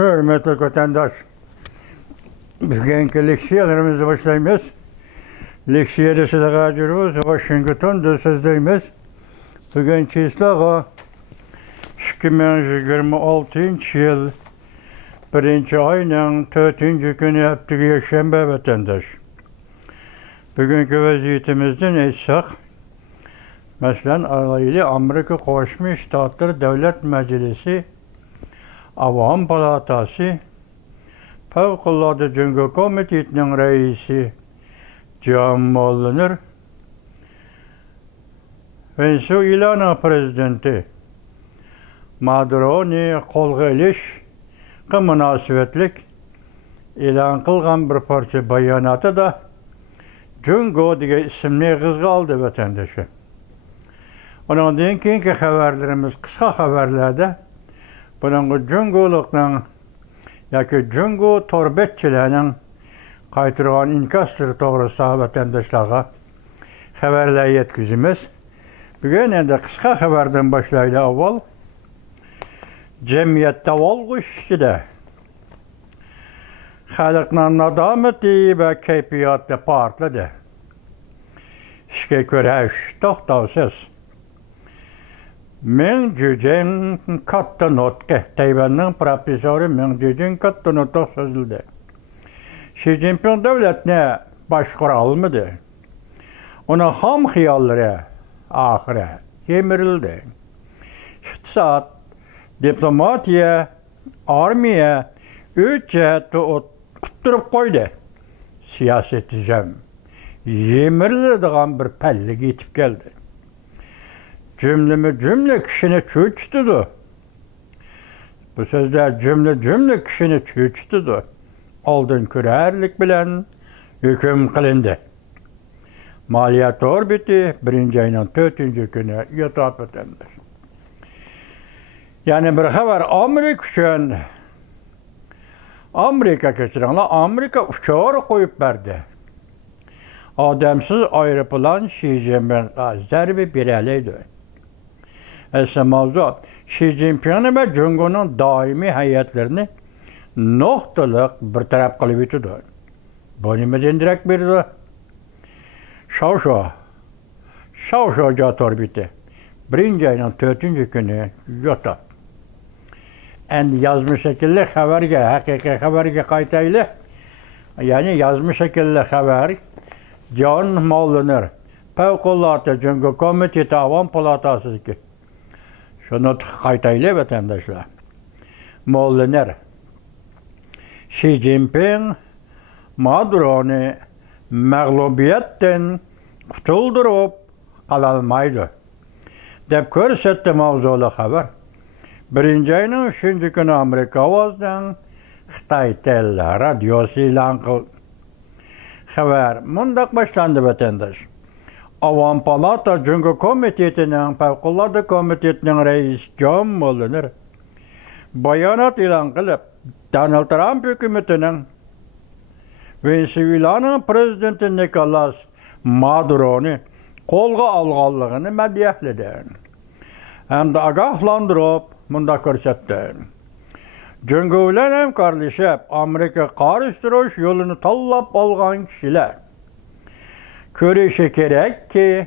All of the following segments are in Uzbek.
Hürmetli vatandaş, bugünkü leksiyalarımızı başlayımız. Leksiyada sıdağa jürüz, Washington'da sözdeyimiz. Bugünkü islağa 2026 yıl 1. ayının 4. günü haftığı yaşanma vatandaş. Bugünkü vaziyetimizden etsek, mesela alaylı Amerika Koşmuş Ştatları Devlet Meclisi, Avam Palatası, Fevkalade Cüngü Komitesi'nin reisi John Mulliner, Venezuela prezidenti Maduro'ni kolga ilish münasebetlik e'lon qilgan bir parça bayonoti da Jungo degan ismli qizga oldi vatandaşı. Ondan keyingi xabarlarimiz qisqa xabarlarda bunun Jungo'likning yoki Jungo torbetchilarning qaytirgan inkasları to'g'risida vatandaşlarga xabarlar yetkazamiz. Bugun endi qisqa xabardan boshlaylik avval. Cemiyette olguştuda xalqning nadomati ve keyfiyatı partladı. İşe göre to'xtovsiz. Men jujen katta notga Tayvanning professori Men jujen katta notga so'zildi. Xi Jinping davlatni boshqara olmadi. Uni ham xiyolları ahire yemirildi. İqtisod, diplomatiya, armiya, üç cihetde tutturup koydu. Siyaseti cem. Yemirildiğin bir pellik yetip geldi. Cümle kişini çöçtüdü. Bu sözler cümle kişini çöçtüdü. Aldın kürerlik bilen hüküm kılındı. Maliyet orbiti 1. ayının 4. günü yatap edenler. Yani bir haber Amerika geçirenler Amerika uçağı koyup verdi. Ademsiz aeroplan Xi Jinping zerbi bir eleydi. Mevzu Xi Jinping ve Jungo'nun daimi heyetlerini noktalık bir taraf kılıp itiyordu. Bunu direkt bir Şavşo cator bitti. 1. ayının 4. günü yota. Endi yazmış şekilde haberge, hakiki haberge kaytaylı. Yani yazmış şekilde haber John Mulliner, Fevkalade Cüngü Komitesi Avam Palatası ki. Şunu kaytaylı vatandaşlar. Mulliner, Xi Jinping, Maduro'ni mağlubiyetten kurtuldurup kalalmaydı. Dep körsetti mavzulu haber. 1. ayının 3. günü Amerika Ovaz'dan Xitay Tel Radyosu ilan kıldı. Haber mundak başlandı vatandaş. Avam Palata Cüngü Komitesi'nin Fevkalade Komitesi'nin reisi John Mulliner bayanat ilan kılıp Donald Trump hükümetinin Venezuela'nın prezidenti Nicolas Maduro'ni kolga alganlığını medyahledi. Hem de agahlandırıp munda körsetti. Jungo ile hemkarlaşıp Amerika karıştırış yolunu tallap algan kişiler körüşe gerek ki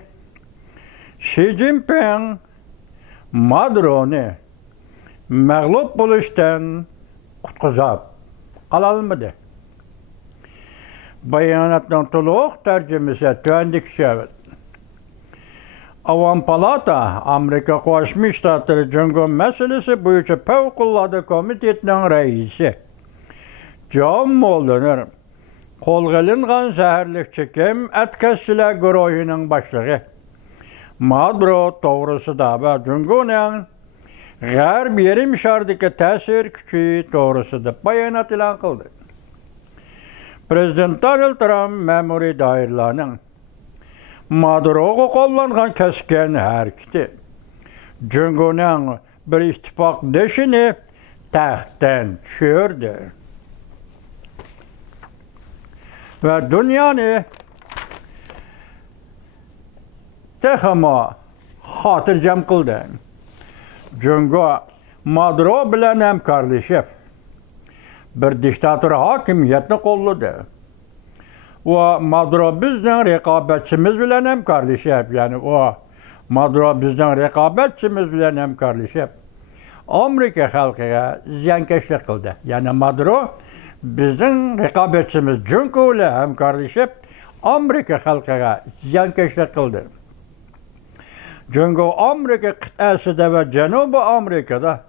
Xi Jinping Maduro'ni mağlup buluştan kutkuzap kalalmadı. Bayanatın tuluq tercümesi tüendik şevet. Avam Palata, Amerika Koşmuş Ştatları Jungo meselesi boyunca Fevkalade Komitesi'nin reisi John Mulliner, kolgalingan zehirlik çekim etkisiyle güruhunun başlığı Maduro doğrusu da ve Jungo'nun G'arb yerim şardaki tesir küçüğü doğrusu da bayanat ilan kıldı. Prezident Donald Trump memuri dairlerinin Maduro'ga kullangan keskin hareketi Jungo'nun bir ittifak deşini tahttan düşürdü. Ve dünyanı tehama hatırcam kıldı. Jungo Maduro bilen hemkarlaşıp bir diktatör hakimiyetini kolladı. O Maduro bizden rekabetçimiz bilen hemkarlaşıp, yani o Maduro bizden rekabetçimiz bilen hemkarlaşıp Amerika halkıga ziyankeşlik kıldı. Yani Maduro bizden rekabetçimiz Junko ile hemkarlaşıp Amerika halkıga ziyankeşlik kıldı. Çünkü Amerika kıtasıda ve Cenubi Amerika'da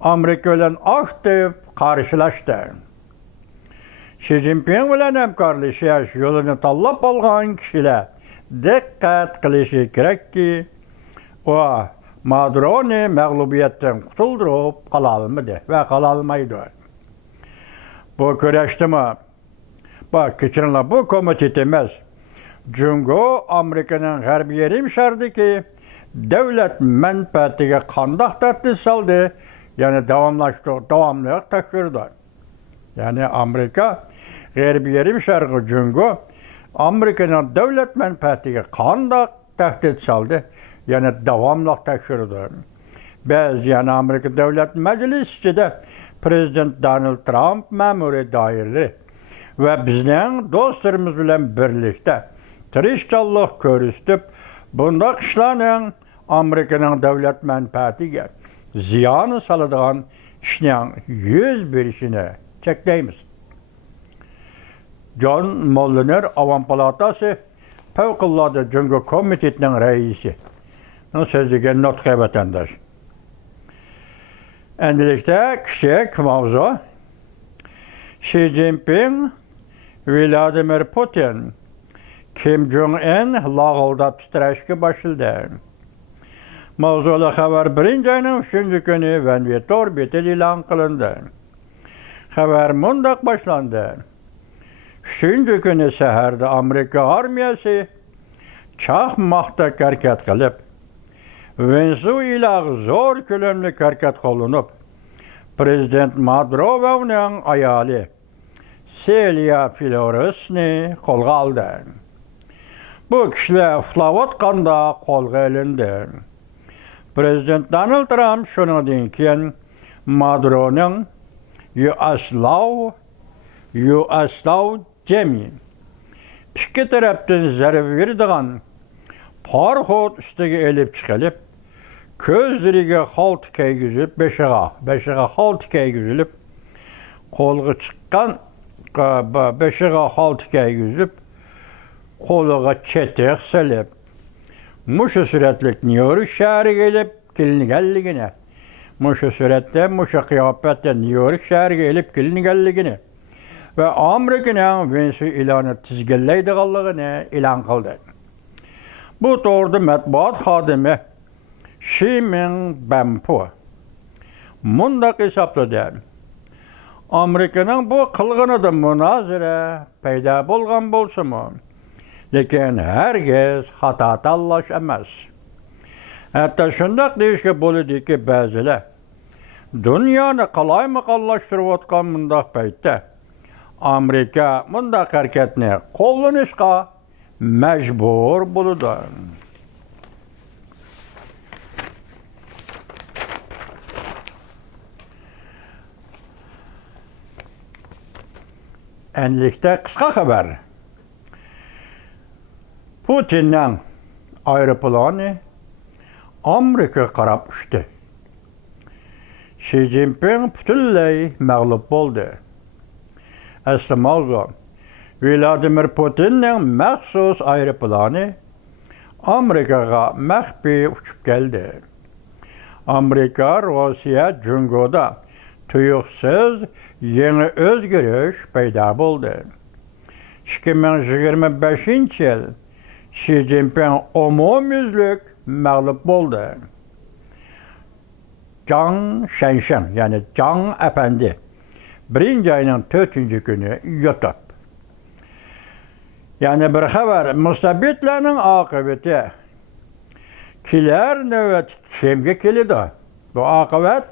Amerika ile aktif karşılaştı. Xi Jinping bilen hemkarlaşış yolunu tanlap algan kişiler dikkat kılışı gerek ki o Maduro'nu mağlubiyetten kurtuldurup kalalmadı ve kalalmaydı. Bu köreştimi, bak keçirinler bu komitetimiz, çünkü Amerika'nın harbi yerim şardı ki devlet menfaatiga kandak tahdid saldı, yani devamlılık takdirdi. Yani Amerika harbi yerim şarkı çünkü Amerika'nın devlet menfaatiga kandak tahdid saldı, yani devamlılık takdirdi. Biz yani Amerika Devlet Meclisi'de Prezident Donald Trump memuri dairleri ve bizden dostlarımız bilen birlikte tirişçallık körüstüp bunda işlerin Amerika'nın devlet menfaatiga ziyanı salıdığan işlerin 101 işini çekleyimiz. John Mulliner Avam Palatası Fevkalade Cüngü Komitetinin reisi. Sözlüğün notke vatandaş. Endilikte küçük mavzu Xi Jinping, Vladimir Putin, Kim Jong-un lağıldap streşki başıldı. Mavzulu haber birinci ayının 3. günü Venvitor bitil ilan kılındı. Haber mundak başlandı. 3. günü seherde Amerika armiyası çakmakta hareket kılıp Venezuela zor kölemli hareket kolunup Prezident Maduro ve onun ayali Celia Flores'ni kolga aldı. Bu kişiler uflavatqanda kolga elindi. Prezident Donald Trump şunu deyken Maduro'nun Yuaslav Cemi iki taraftan zarif verdiğin parhot üstüge elip çıkılıp közleriga halt keygüzülüp beşiğe halt keygüzülüp kolga çıkkan beşiğe halt keygüzülüp kolga çetek selip muşu süretlik New York şehri gelip gelinigelligine muşu sürette muşu kıyafette New York şehri gelip gelinigelligine ve Amerika'nın Venezuela'nı tizgelleydiğalligini ilan kıldı. Bu doğruda matbuat hadimi Ximin Bempo mundaq hesapladı. Amerika'nın bu kılgını da münazire peyda bolgan bolsunmu? Lekin herkes hata tallaş emez. Hatta şundaq deyişke boludu ki bazılar dünyani qalay maqallaştırıp otqan mundaq paytda Amerika mundaq hareketni qo'llanishga mecbur buludu. Enlikte kısa haber. Putin'den aeroplanı Amerika qarab uçtu. Xi Jinping butunlay mağlup oldu. Asli mavzu Vladimir Putin'nin məxsus aeroplanı Amerikaga məxfi uçup geldi. Amerika, Rusya, Cungo'da tuyuqsuz yeni özgürüş peyda oldu. 2025 yıl Xi Jinping umumyüzlük mağlup oldu. Zhang Shenshen yani Zhang Efendi 1. ayının 4. günü yutup. Yani bir haber mustabitlerinin akıbeti kiler nöbet kimge kilidi. Bu akıbet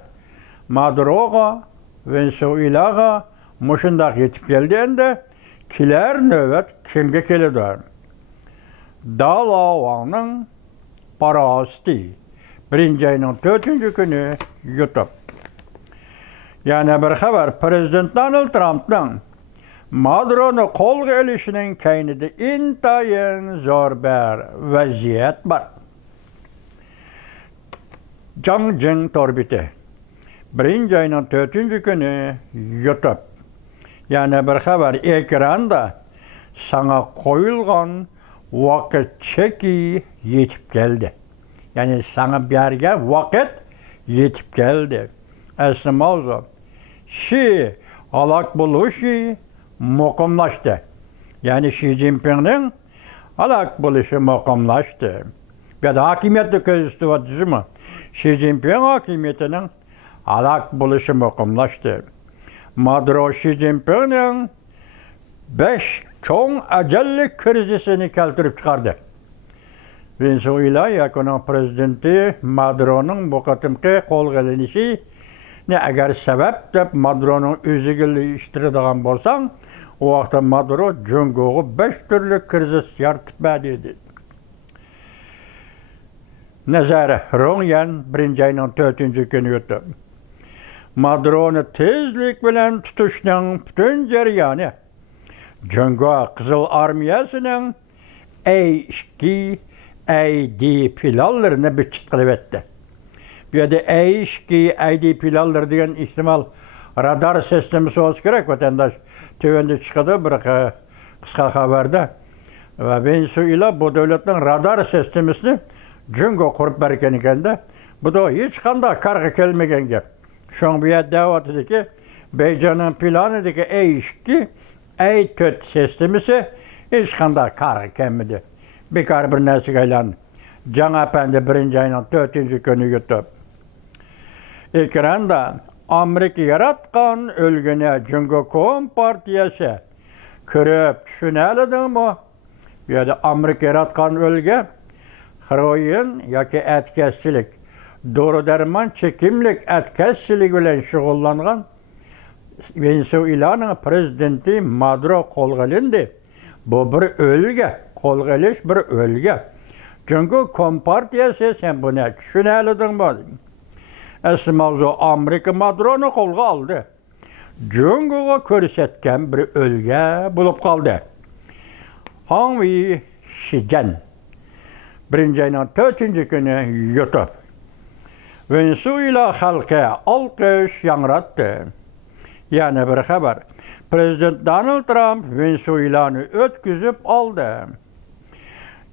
Maduro'ga, Venezuela'ga muşundaq yetip geldiğinde kiler nöbet kimge kilidi. Dalavanın parasti 1. ayının 4. günü yutup. Yana bir xabar, Prezident Donald Trump'ның Maduro'nu қолға ilişinin keynidi intayin zor bir vaziyet var. Zhang Jing torbiti. 1 ayının 4. günü YouTube. Yani bir xabar ekranda sana koyulgan vakit çeki yetip geldi. Yani sana berge vakit yetip geldi. Aslı mavzu. Şi alak buluşu muqimlaştı. Yani Xi Jinping'nin alak buluşu muqimlaştı. Ya da hakimiyeti közüstü var mi? Xi Jinping hakimiyetinin alak buluşu muqimlaştı. Maduro Xi Jinping'nin 5 çoğun acellik krizisini keltirip çıkardı. Venezuela yakının prezidenti Maduro'nun bu qatımki қолға ilinişi ne eğer sebep de Maduro'nun özügülü iştirdiğin bolsan, o vaxta Maduro Jungo'gu 5 türlü krizis yartıp bədiydi. Nezare Ronyan 1 ayının 4. günü ötü. Maduro'nu tezlik bilen tutuşunun bütün ceryanı Jungo Kızıl Armiyasının eşki ID pilallarını bütçit kılıp etti. Bir de eşki ID pilalları diyen ihtimal radar sistemisi olsa gerek vatandaş tövende çıkadı bir kısa haberde. Ve Venezuela bu devletin radar sistemisini Jungo kurup berken ikende. Bu da hiç kanda kargı kelmegen gep. Şu an bir yer davet dedi ki Beycan'ın planı dedi ki eşki ID sistemisi hiç kanda kargı kelmedi. Bir nesi aylandı. Can Efendi 1 ayının 4. günü yutup. Ekranda Amerika yaratkan ölgüne Jungo Kompartiyası körüp düşünelidin mi? Bir de Amerika yaratkan ölge heroin yaki etkesçilik, doğru derman çekimlik etkesçilik bilen şugullangan Venezuela'nın prezidenti Maduro қолға ilindi. Bu bir ölge, қолға iliş bir ölge. Çünkü Kompartiyası sen bunu düşünelidin mi? Esmavzu Amerika Maduro'nu қолға aldı. Jungo'ga körsetken bir ölge bulup kaldı. Hangi Şican 1 ayının 4. günü yutup. Venezuela halkı alkış yanrattı. Yani bir haber. Prezident Donald Trump Venezuela'nı ötküzüp aldı.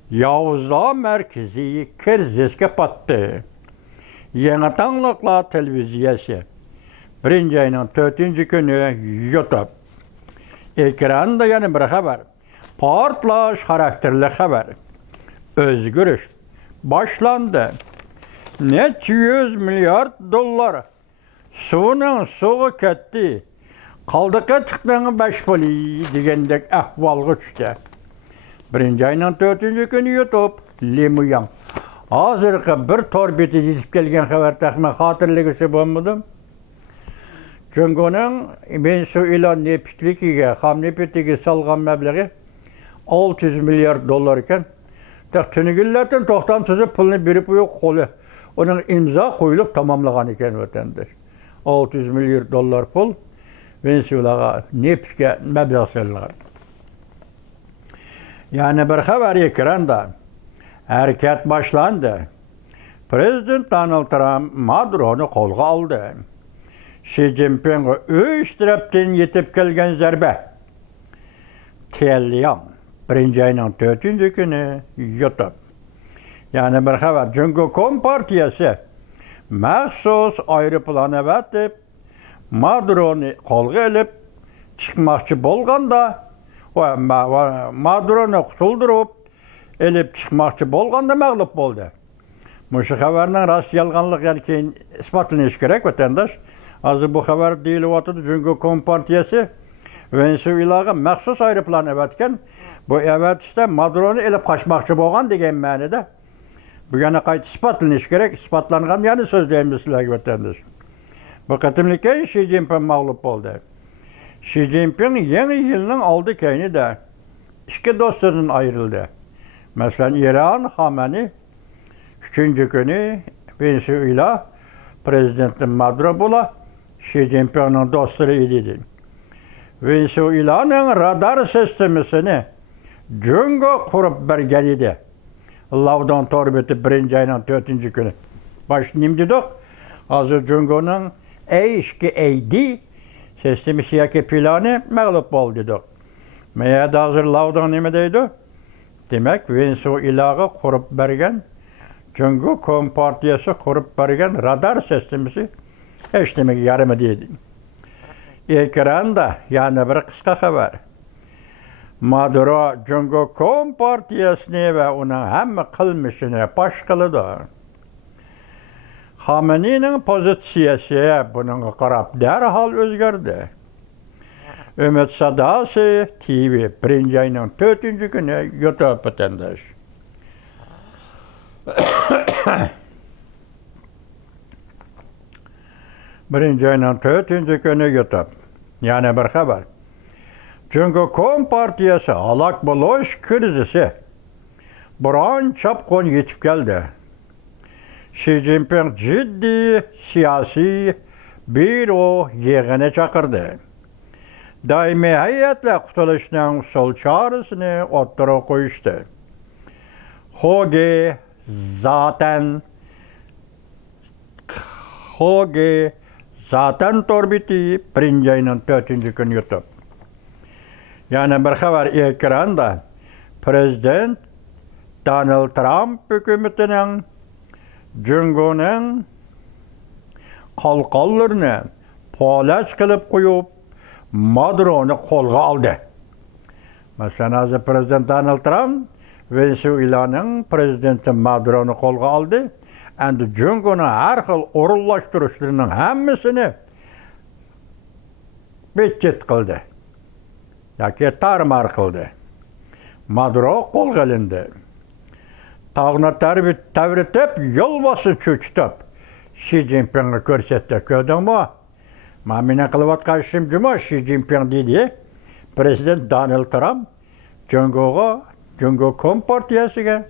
Yavuzluğa merkezi krizisке battı. Yeni Tanlıklar Televiziyası 1 ayının 4. günü yutup. Ekranda yani bir haber. Partlaş karakterli haber. Özgürüş başlandı. Net 100 milyar dolar. Suyunun suyu ketdi. Kaldıkı çıkmanı 5 poli degendek ahval güçtü. 1 ayının 4. günü yutup Limuyan. Hazırkı bir torbeti yetip gelgen haber takma hatırlıgısı bulmadım. Çünkü onun Venezuela nepitlikiga, ham nepitlikiga salgan meblağı 600 milyar dolar iken tünügüllerden toxtam sözü pulunu berip kolu. Onun imza koyulup tamamlagan iken vatandaş. 600 milyar dolar pul Venezuela'ga nepitke meblağ salgan. Yani bir haber ekranda hareket başlandı. Prezident Donald Trump Maduro'nu қолға aldı. Xi Jinping'e 3 taraftan yetip gelgen zerbe. Tiyelliyan 1 ayının 4. günü yutup. Yani bir haber. Jungo Kompartiyası məxsus aeroplan evetip Maduro'nu қолға elip çıkmakçı bolganda Maduro'nu kutuldurup elip çıkmakçı bolganda mağlup oldu. Muşu haberinin rast yalganlık yelkeyin ispatlanış gerek vatandaş. Azı bu haber değil otudu. Jungo Kompartiyası Venezuela'ga məxsus aeroplan evetken bu evet işte Maduro'nu elip kaçmakçı bolgan degen mänide. Bu yana qayt ispatlanış gerek. İspatlangan yani sözleyimizler vatandaş. Bu katımlıkken Xi Jinping mağlup oldu. Xi Jinping yeni yılının aldı keyni de 2 dostlarından ayrıldı. Mesela İran Xameni 3. günü Venezuela Prezidenti Maduro bula Xi Jinping'in dostları idi. Venezuela'nın radar sistemisini Jungo kurup bergen idi. Lavdan torbeti 1. ayının 4. günü. Başlayayım dedik. Hazır Jungo'nun AD sistemi siyaki planı mağlup oldu dedik. Meğer hazır Lavdan neme deydi? Demek Venezuela'ga kurup bergen Jungo Kompartiyası kurup bergen radar sistemisi hiç demek yarımı deydi. Ekranda yani bir kısa haber. Maduro Jungo Kompartiyasını ve onun hem kılmışını baş kılıdı. Xamenei'nin pozitsiyası bunun qarab derhal özgerdi. Ümit Sadası TV 1. ayının 4. günü YouTube vatandaş. Birinci ayının 4. günü YouTube. Yani bir haber. Jungo Kompartiyası alak buluş krizisi. Buran çapkon yetip geldi. Xi Jinping ciddi siyasi büro yığını çakırdı. Daimi heyetle kutuluşunun sol çağrısını ortaya koyuştu. Hoge zaten torbiti 1. ayının 4. günü YouTube. Yani bir haber ekranda Prezident Donald Trump hükümetinin Jungo'nun qalqallarını palaç kılıp koyup Maduro'nu kolga aldı. Mesela Prezident Donald Trump Venezuela'nın Prezidenti Maduro'nu kolga aldı. Endi Jungo'nun her xil orullaştırışlarının hemmisini bitchet kıldı. Yaki tarmar kıldı. Maduro kolga alındı. Tağına tevritip, yol basın çöçtüp. Xi Jinping'i körsetti. Gördün mü? Mamine kılıvat karşımcı mı Xi Jinping dedi. Prezident Donald Trump, Jungo Kompartiyası'na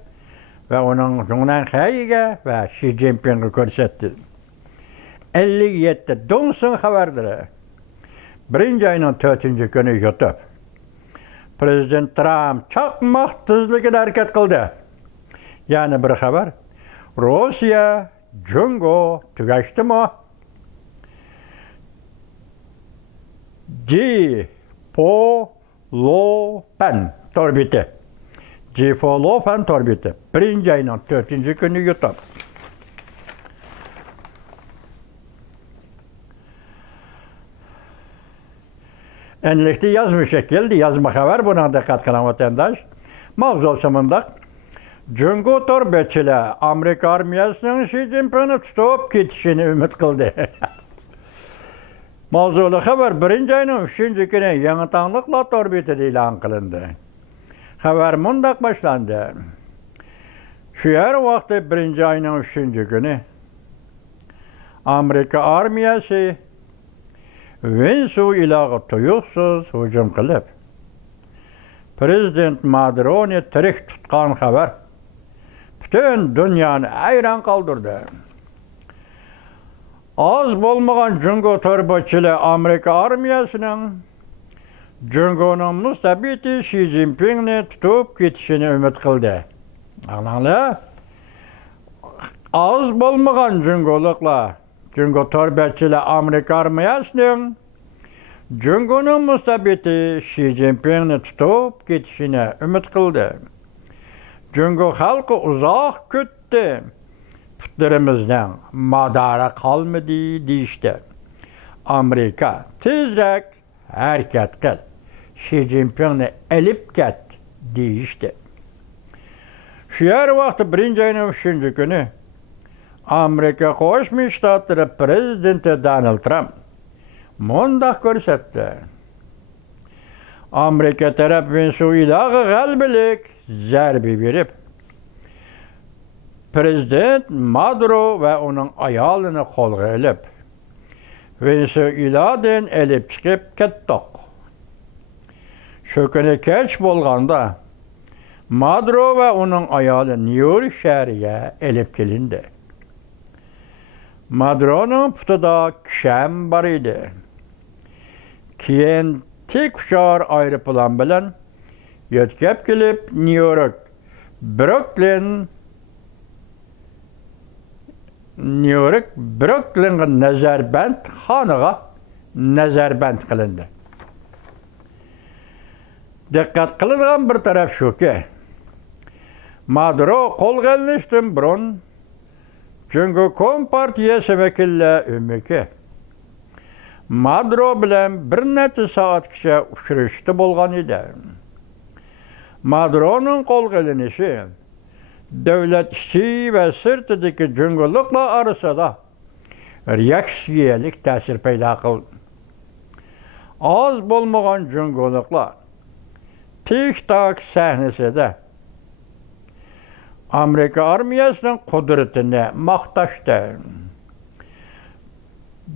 ve onun hayiga ve Xi Jinping'i körsetti. 57 donsun haberdir. 1. ayının 4. günü YouTube. Prezident Trump çakmak tızlıkla hareket kıldı. Yani bir haber. Rusya, Jungo tügaştı mı? Jifolofen torbiti. Jifolofen torbiti. 1. ayının 4. günü YouTube. Enlikte yazmış şekilde yazma haber buna dikkat kılan vatandaş. Mağzusumunda Jungo torbetçiler Amerika armiyasının Xi Jinping'i tutup gitişini ümit kıldı. Mavzulu haber 1. ayının 3. günü yanıtanlıkla torbeti ilan kılındı. Haber mundak başlandı. Şu yer vakti 1. ayının 3. günü Amerika armiyası Venezuela'ga tuyuksuz hücum kılıp Prezident Maduro'nu tirik tutkan haber bütün dünyanı hayran kaldırdı. Az bolmagan Jungo torbetçiler Amerika armiyasının Jungo'nun mustabiti Xi Jinping'i tutup gitişini ümit kıldı. Anladı? Az bolmagan Jungo torbetçiler Amerika armiyasının Jungo'nun mustabiti Xi Jinping'i tutup gitişine ümit kıldı. Jungo halkı uzak küttü. Putlarımızdan madara kalmadı deyişti. Amerika tezrek hareket kıl. Xi Jinping'i elip get deyişti. Şu yer vakti 1. ayının 3. günü Amerika Koşmuş Ştatları Prezidenti Donald Trump mundak görsetti. Amerika taraf Venezuela'ga galbilik zerbi verip Prezident Maduro ve onun ayalını kolga elip Venezuela'dan elip çıkıp kettik. Şu günü keç bolganda Maduro ve onun ayalı New York şehriye elip kelindi. Maduro'nun putida kishem bar edi. Keyin tek uchar aeroplan bilan yetkab kelib New York, Brooklynga nazarband xonıga nazarband qilindi. Diqqat qilingan bir taraf shuki, Maduro qo'lga olinishdan burun Jungo Kompartiyasi vakillari umiki Maduro bilan bir necha soatgacha uchrashishda bo'lgan edi. Maduro'ning qo'lga olinishi davlat ichi va sirtidagi jungoliklar orasida reaksiyalik ta'sir paydo qildi. Oz bo'lmagan jungoliklar TikTok sahnasida Amerika armiyasining qudratini maqtashdi.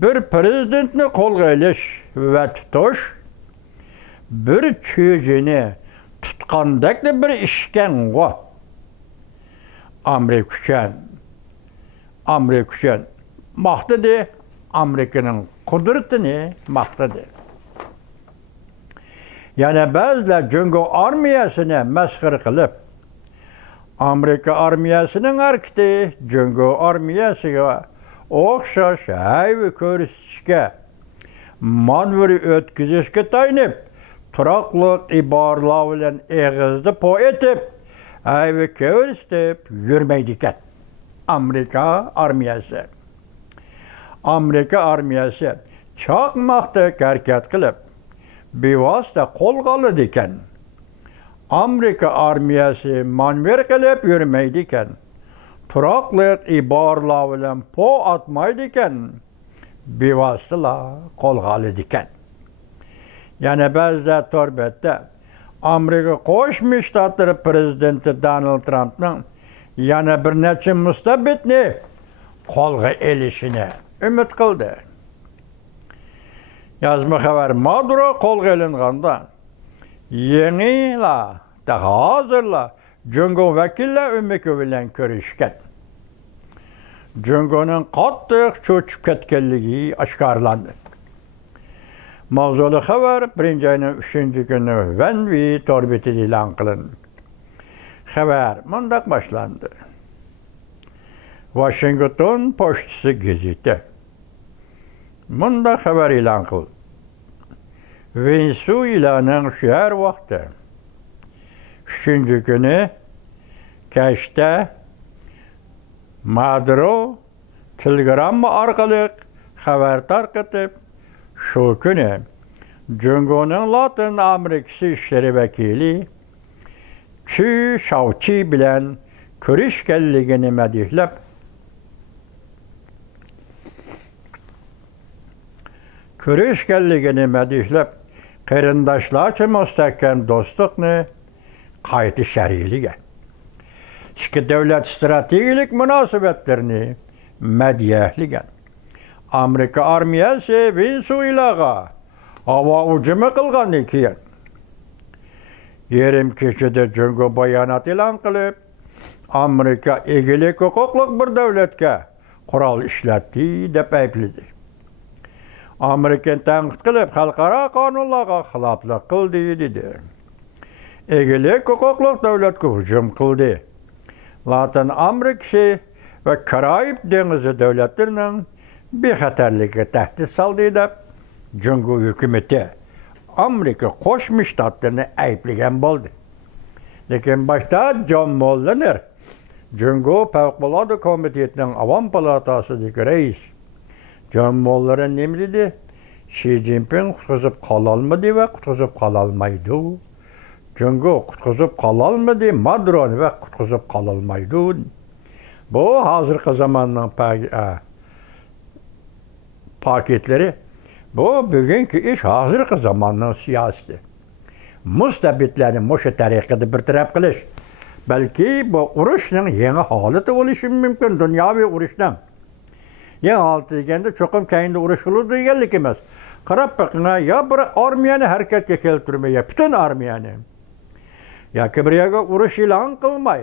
Bir prezidentni qo'lga olish va tutish bir cho'jini tutqandek bir ishkan go. Amerika uchun maqtadi, Amerikaning qudratini maqtadi. Yana ba'zilar Jungo armiyasini masxara qilib, Amerika armiyasining harakati Jungo armiyasiga o'xshash aybi ko'rsatishga, manevr o'tkazishga tayinib, turaqliq iboralar bilan eg'izni po etib, aybi ko'rsatib yurmaydi ekan. Amerika armiyasi chaqmoqda harakat qilib, bevosita qo'lga oladi ekan. Amerika armiyasi manevr qilib yurmaydi ekan. Turaqliq iboralar bilan po atmaydi ekan. Bevosita qo'lga oladi ekan. Yana ba'zida to'rbatda Amerika Qo'shma Shtatlari prezidenti Donald Trampning yana bir necha mustabidni qo'lga olishini umid qildi. Yozma xabar Maduro qo'lga olinganda hozirlar Jungo vakillar umiki bilan ko'rishgan. Jungoning qattiq cho'chib ketganligi oshkorlandi. Mavzuli xabar 1-oyning 3-kuni Vanvi torbetida e'lon qilindi. Xabar mundaq boshlandi. Washington pochtasi gazeti mundaq xabar e'lon qildi. Venesuelaning shahar vaqti 3-kuni kashda Maduro Telegram orqali xabar tarqatib, shu kuni Jungoning Latin Amerikasi ishleri vakili Chu Shauchi bilan ko'rishganligini madihlab, qarindoshlarcha mustahkam do'stlikni qayta shariyligan. Ikki davlat strategik munosabatlarini madhiyahlagan. Amerika armiyasi Venesuelaga havo hujumi qilgandan keyin yarim kechada Jungo bayonot e'lon qilib, Amerika egilik huquqli bir davlatga qurol ishlatdi deb aybladi. Amerika tanqid qilib, xalqaro qonunlarga xiloflik qildi dedi. Egilik huquqli davlatga hujum qildi. Latin Amerikasi va Karayib dengizi davlatlarining bexatarligiga tahdid soldi deb Jungo hukumati Amerika Qo'shma Shtatlarini ayblagan bo'ldi. Lekin boshda John Mueller, Jungo favqulodda komitetining Avom palatasidagi rais John Mueller nima dedi? Xi Jinping qutqizib qololmadi va qutqizib qololmaydi. Jungo qutqizib qololmadi, Maduro va qutqizib qololmaydi. Bu hozirgi zamonning paketlari. Bu bugungi ish hozirgi zamonning siyosati. Mustabidlarni o'sha tariqada bir taraf qilish. Balki bu urushning yangi holati bo'lishi mumkin, dunyoviy urushdan. Yangi holat deganda cho'qim kayinda urush bo'ladi deganlik emas. Qarab boqing, yo bir armiyani harakatga keltirmay, butun armiyani yoki bir yerga urush e'lon qilmay,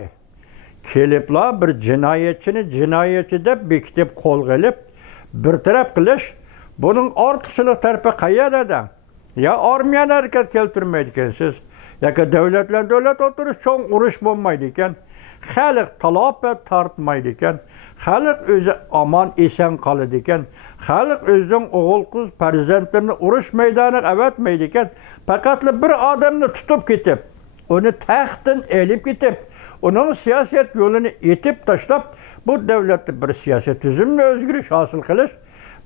keliblar bir jinoyatchini jinoyatchi deb bekitib qo'lga olib, bir taraf qilish, buning ortiqchilik tarafi qayerda? Ya armiyani hareket keltirmaydi ekansiz, yoki davlat bilan davlat o'tirish cho'ng urush bo'lmaydi ekan, xalq talofat tortmaydi ekan, xalq o'zi omon eson qoladi ekan, xalq o'zining o'g'il qiz farzandlarini urush maydoniga avatmaydi ekan, faqat bir odamni tutib ketib, uni taxtdan elib ketib, uning siyosat yo'lini etib tashlab, bu davlatda bir siyosiy tuzumni o'zgarish hosil qilish,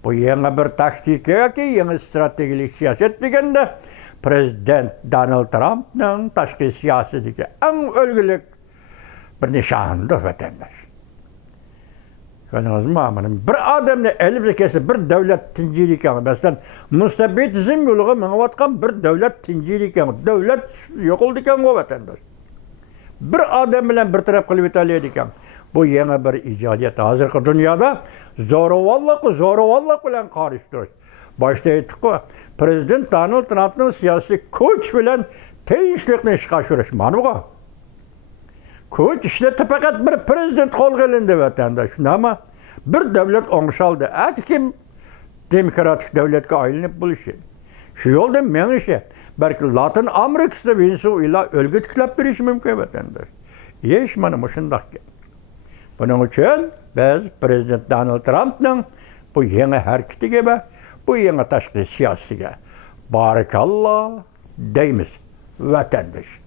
bu yangi bir taktika yoki yangi strategik siyosat deganda prezident Donald Trumpning tashqi siyosatidagi eng o'lgulik bir nishondir vatandosh. Ko'rdingizmi? Bir odamni elib kelsa, bir davlat tinchlik ekan. Masalan, mustabidizm yo'liga minayotgan bir davlat tinchlik ekan. Davlat yo'qoldi ekan bu vatandosh. Bir odam bilan bir taraf qilib o'toladi ekan. Bu yangi bir ijodiyat. Hozirgi dunyoda zo'ravonlik bilan qarshi boshda aytdik-ku, prezident Donald Trumpning siyosiy kuch bilan tinchlikni ishga oshirish mana kuch ishlatdi, faqat bir prezident qo'lga olindi vatandosh. Nima? Bir davlat o'ng'isholdi. Kim demokratik davlatga aylanib bo'lishi. Shu yo'lda menishi, balki Latin Amerikasida Venezuela o'lga tiklab berishi mumkin vatandosh. Yesh mana shundoq. Buning uchun biz prezident Donald Trumpning bu yangi harakatiga va bu yangi tashqi siyosatiga barakalloh deymiz vatandosh.